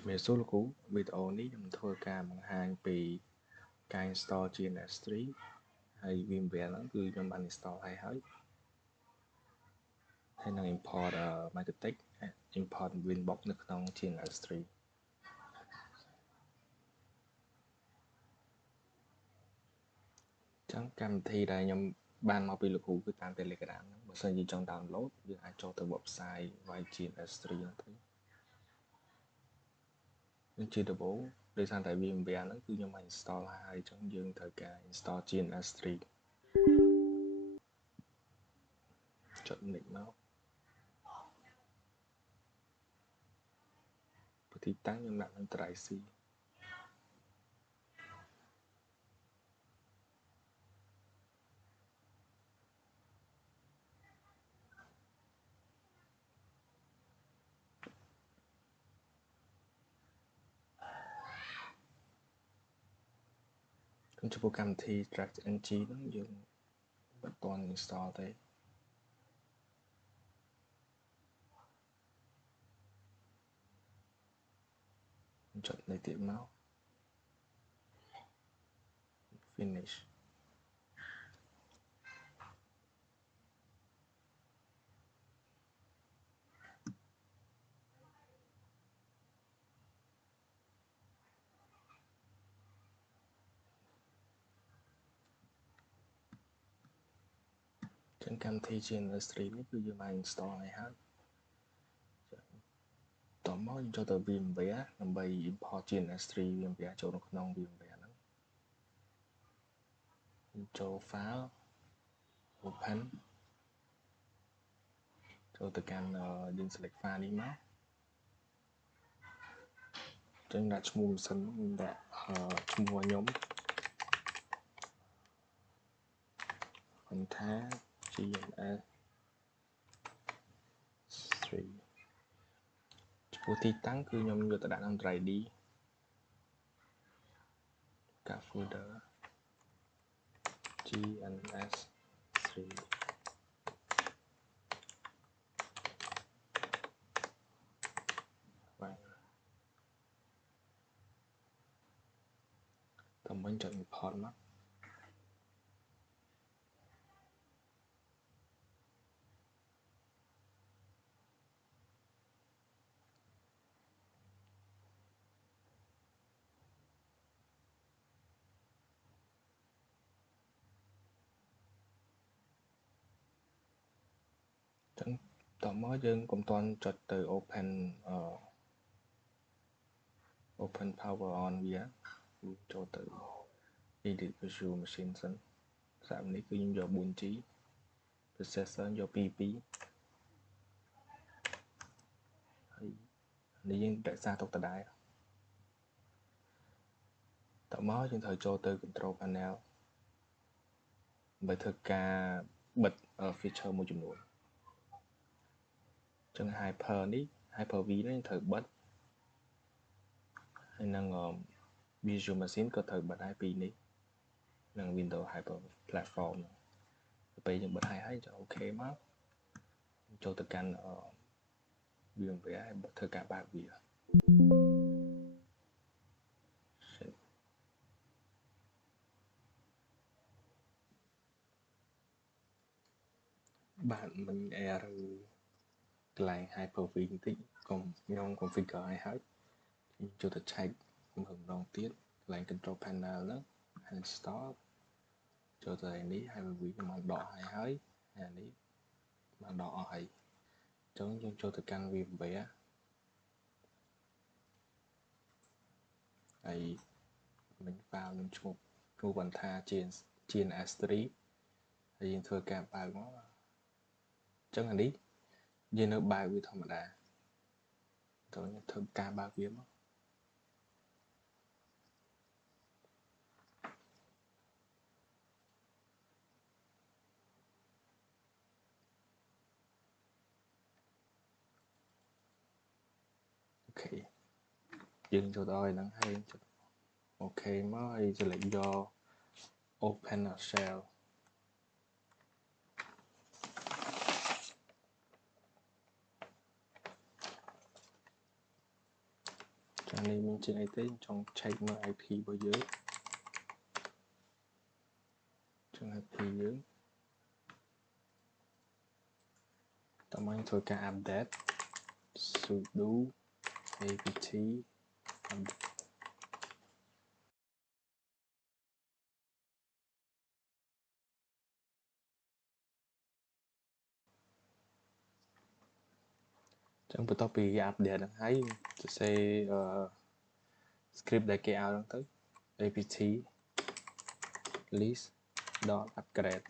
ជំរាបសួរលោកគ្រូវីដេអូនេះខ្ញុំធ្វើការបង្ហាញពីការ install GNS3 ហើយ VMware ហ្នឹងគឺខ្ញុំបាន install ហើយនឹង import Microtik import Winbox នៅក្នុង GNS3 ចឹងកម្មវិធីដែលខ្ញុំបានមកពីលោកគ្រូគឺតាម Telegram ហ្នឹងបើសិនជាចង់ download យើងអាចចូលទៅ website GNS3 ហ្នឹងទៅនឹងជាដំបូងដោយសារតែ VMware ហ្នឹងគឺខ្ញុំបាន install ហើយចឹងយើងត្រូវការ install GNS3 ចុច next មកទីតាំងខ្ញុំដាក់នៅ drive C ចំពោះកម្មវិធី DirectNG ហ្នឹងយើងមិនទាន់ install ទេចុចនេះទៀតមក finish ចឹងកម្មវិធី GNS3 នេះគឺយើងបាន install ហើយតមកយើងចូលទៅ VMware ដើម្បី import GNS3 VMware ចូលនៅក្នុង VMware ហ្នឹងចូល file open ចូលទៅកាន់យើង select file នេះមកចឹងដាក់ឈ្មោះម៉ាស៊ីនខ្ញុំដាក់ឈ្មោះខ្ញុំខ្ញុំថា GNS3 ចំពោះទីតាំងគឺខ្ញុំយកទៅដាក់ក្នុង drive D កា folder GNS3 បាទតមិញចុច import មកចឹងតមកយើងកុំតាន់ចុចទៅ open power on វាចូលទៅ edit virtual machine សិនសារនេះគឺខ្ញុំយក 4G processor យក 22 ហើយនេះយើងរក្សាទុកដដែលតមកយើងត្រូវចូលទៅ control panel ដើម្បីធ្វើការបិទ feature មួយចំនួនចឹង Hyper-V នេះត្រូវបិទហើយនឹង Visual Machine ក៏ត្រូវបិទដែរពីរនេះនឹង Windows Hyper Platform ពេលយើងបិទហើយចុច OK មកចូលទៅកាន់ VMware ហើយធ្វើការបើកវាបាទមិញ error កន្លែង Hyper-V បន្តិចខ្ញុំ configure ឲ្យហើយចូលទៅ check ម្ដងទៀតកន្លែង control panel ហ្នឹង install ចូលទៅឯនេះ Hyper-V ខ្ញុំបានដកឲ្យហើយអានេះបានដកអស់ហើយអញ្ចឹងយើងចូលទៅកាន់ VMware ហើយមិញ file ខ្ញុំឈ្មោះបានថា GNS3 ហើយយើងធ្វើការបើកមកអញ្ចឹងអានេះយើងនៅបើកវាធម្មតាតោះខ្ញុំធ្វើការបើកវាមកអូខេយើងចូលដល់ហ្នឹងហើយចុចអូខេមកហើយ select យក open a shell ចឹ អានេះមានជាអីទេចង់ check មើល IP របស់យើងចឹង IP យើងតើមកធ្វើការ update sudo apt update ចឹងបន្ទាប់ពី update ហ្នឹងហើយសរសេរ script ដែលគេឲ្យហ្នឹងទៅ apt list .upgrade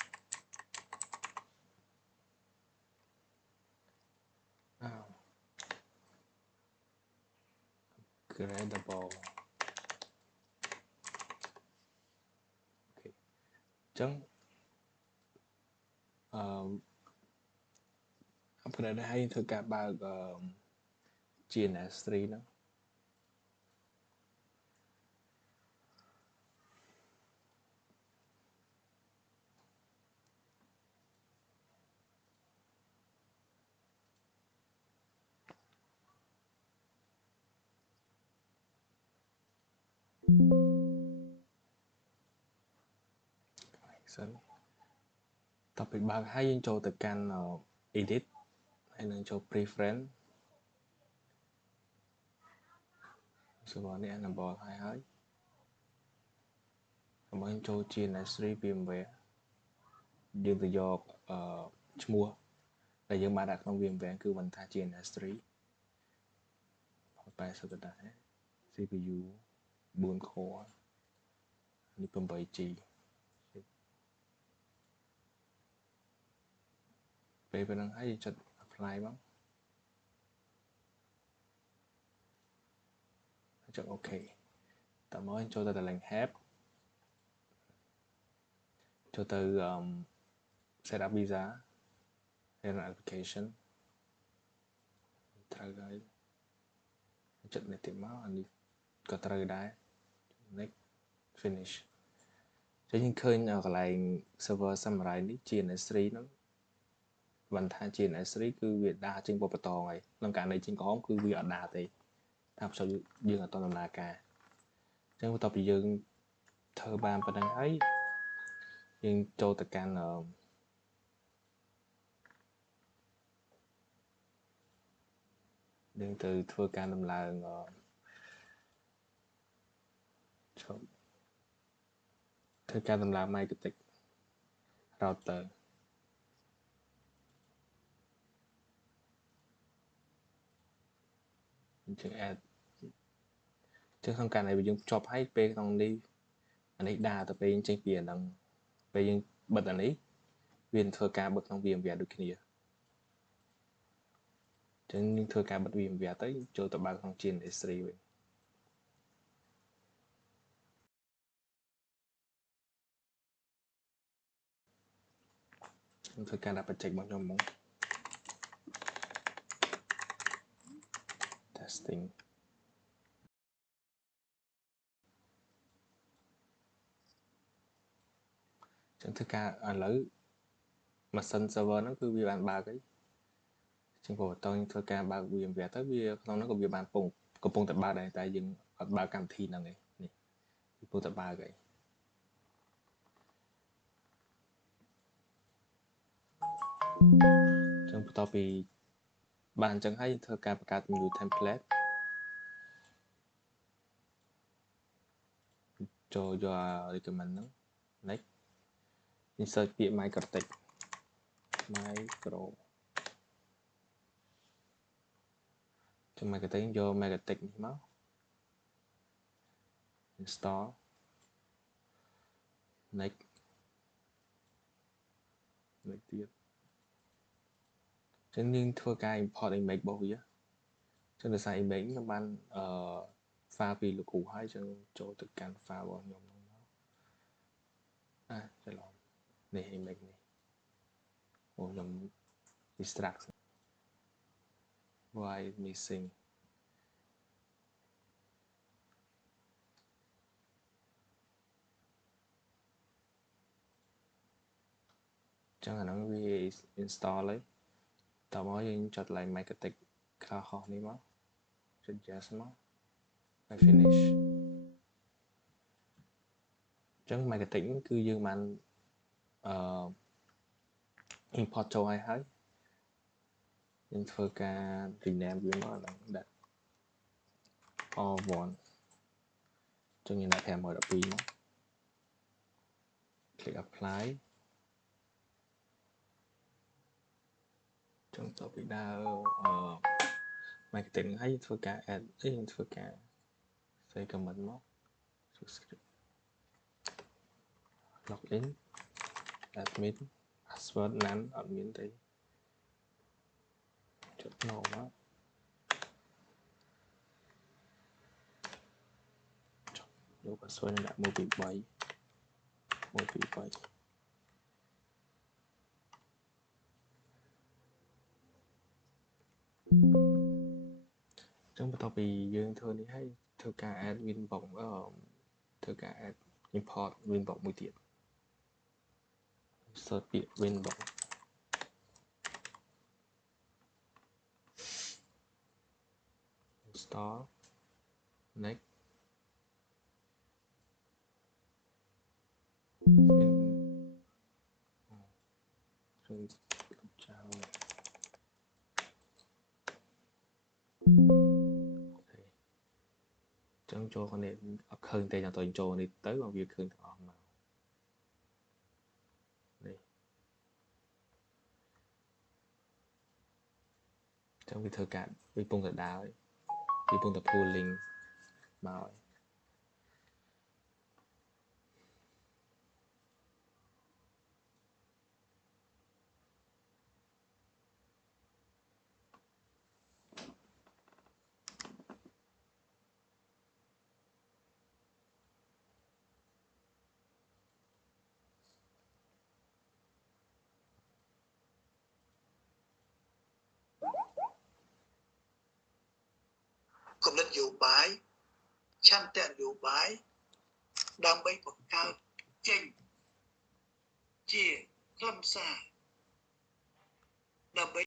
upgradable អូខេចឹងupgrade ហើយធ្វើការបើកGNS3 ហ្នឹងសិនតទៅបើកហើយយើងចូលទៅកាន់ edit ហើយនឹងចូល preference server នេះ enable ហើយដើម្បីចូល GNS3 VMware យើងទៅយកឈ្មោះដែលយើងបានដាក់ក្នុង VMware គឺមិនថា GNS3 80ដដែល CPU 4 core នេះ 8G ពេលប៉ុណ្ណឹងហើយយើងចុច apply មកចុច OK តើមកចូលទៅ link help ចូលទៅ set up visa and application ត្រូវហើយចុចនេះទៀតមកអានេះក៏ត្រូវដែរ next finish ចឹងយើងឃើញកន្លែង server summary នេះ GNS3 ហ្នឹងបានថា GNS3 គឺវាដើរចេញបបតងហើយក្នុងករណីចេញក្រហមគឺវាអត់ដើរទេថាផ្សោតយើងអត់ដំណើរការអញ្ចឹងបន្ទាប់ពីយើងធ្វើបានប៉ុណ្្នឹងហើយយើងចូលទៅកាន់យើងទៅធ្វើការដំឡើងធ្វើការដំឡើង Magnetic router អញ្ចឹង add ចឹងក្នុងករណីយើងភ្ជាប់ឲ្យពេលក្នុងនេះអានេះដើរទៅពេលចេញពីអាហ្នឹងពេលយើងបិទអានេះវានឹងធ្វើការបិទក្នុង VMware ដូចគ្នាចឹងយើងធ្វើការបិទ VMware ទៅចូលទៅបើកក្នុង GNS3 វិញខ្ញុំធ្វើការដាក់ project របស់ខ្ញុំមក testing ចឹងធ្វើការឥឡូវម៉ាស៊ីន server ហ្នឹងគឺវាបានបើកហើយចឹងព្រោះតើយើងធ្វើការបើក VMware ទៅវាក្នុងហ្នឹងក៏វាបានកំពុងតែបើកដែរតែយើងអត់បើកកម្មវិធីហ្នឹងឯងនេះកំពុងតែបើកហើយចឹងបន្ទាប់ពីបានអញ្ចឹងហើយធ្វើការបង្កើត new template ចូលយក recommend ហ្នឹង next insert ពាក្យ micro ចាំ marketing យក marketing នេះមក install next ទៀតចឹងយើងធ្វើការ import image របស់វាចឹងដោយសារ image ខ្ញុំបានfile ពីលោកគ្រូហើយចឹងចូលទៅកាន់ file របស់ខ្ញុំហ្នឹងមកច្រឡំនេះ image នេះខ្ញុំ extract why missing ចឹងអាហ្នឹងវា install ហើយតោះមកយើងចុច like magnetic ខោនេះមកចុច yes មក finish ចឹង marketing គឺយើងបានimport ចូលហើយយើងធ្វើការ rename វាមកដល់ all1 ចឹងយើងដាក់512មក click apply ចឹងទៅពីដើរmarketing ហើយធ្វើការ add យើងធ្វើការ say comment មក script login admin password ណានអត់មានទេចុច no មកយក password ដាក់123ចឹងបន្ទាប់ពីយើងធ្វើនេះហើយធ្វើការ add winbox ធ្វើការ add import winbox មួយទៀត search ពាក្យ winbox install next chàoចឹងចូលគ្នាអត់ឃើញទេដល់ទៅចូលនេះទៅមកវាឃើញទាំងអស់មកនេះចឹងវាធ្វើការវាពងតែដើរវាពងតែ pull link មក គំនិតយោបាយឆន្ទៈនយោបាយដើម្បីបង្កើតចេញជាខ្លឹមសារដើម្បី